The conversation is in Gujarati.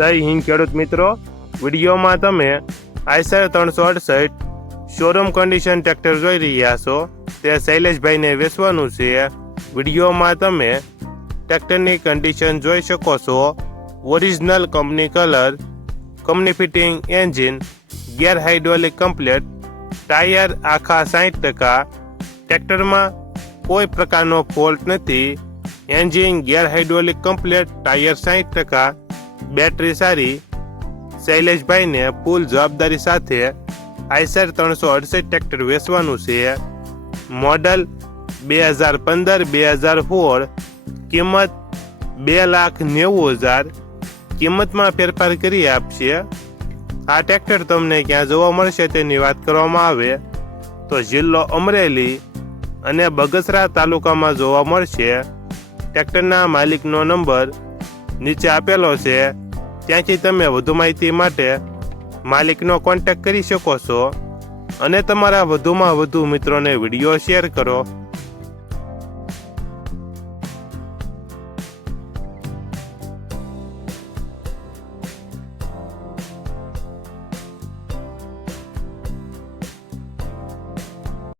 જય હિન્દ ખેડૂત મિત્રો, વિડીયોમાં તમે આઈસર 368 શોરૂમ કન્ડિશન ટ્રેક્ટર જોઈ રહ્યા છો. તે શૈલેષભાઈને વેચવાનું છે. વિડીયોમાં તમે ટ્રેક્ટરની કન્ડિશન જોઈ શકો છો. Original company colour, company fitting engine, gear hydraulic complete, tyre આખા 60%. ટ્રેક્ટરમાં કોઈ પ્રકારનો ફોલ્ટ નથી. Engine, gear hydraulic complete, tyre 60%, battery સારી. શૈલેષભાઈને ફૂલ જવાબદારી સાથે આઈસર 368 ટ્રેક્ટર વેચવાનું છે. મોડલ 2015-2016, કિંમત 2,90,000. કિંમતમાં ફેરફાર કરી આપશે. આ ટ્રેક્ટર તમને ક્યાં જોવા મળશે તેની વાત કરવામાં આવે તો જિલ્લો અમરેલી અને બગસરા તાલુકામાં જોવા મળશે. ટ્રેક્ટરના માલિકનો નંબર નીચે આપેલો છે, ત્યાંથી તમે વધુ માહિતી માટે માલિકનો કોન્ટેક્ટ કરી શકો છો અને તમારા વધુમાં વધુ મિત્રોને વિડીયો શેર કરો.